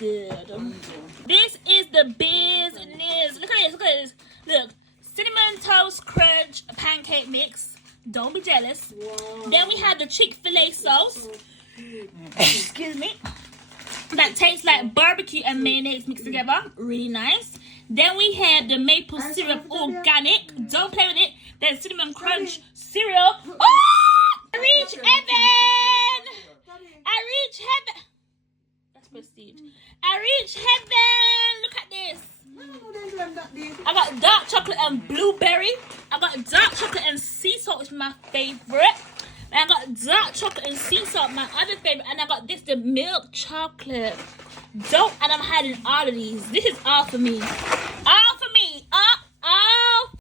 good. This is the business. Look at this. Look, cinnamon toast crunch pancake mix. Don't be jealous. Wow. Then we have the Chick-fil-A sauce. Excuse me. That tastes like barbecue and mayonnaise mixed together. Really nice. Then we have the maple syrup organic. Don't play with it. Then cinnamon crunch cereal. Oh! I reach heaven. That's prestige. I reach heaven. Look at this. I got dark chocolate and blueberry. I got dark chocolate and sea salt, which is my favorite. And I got dark chocolate and sea salt, my other favorite. And I got this, the milk chocolate. And I'm hiding all of these. This is all for me.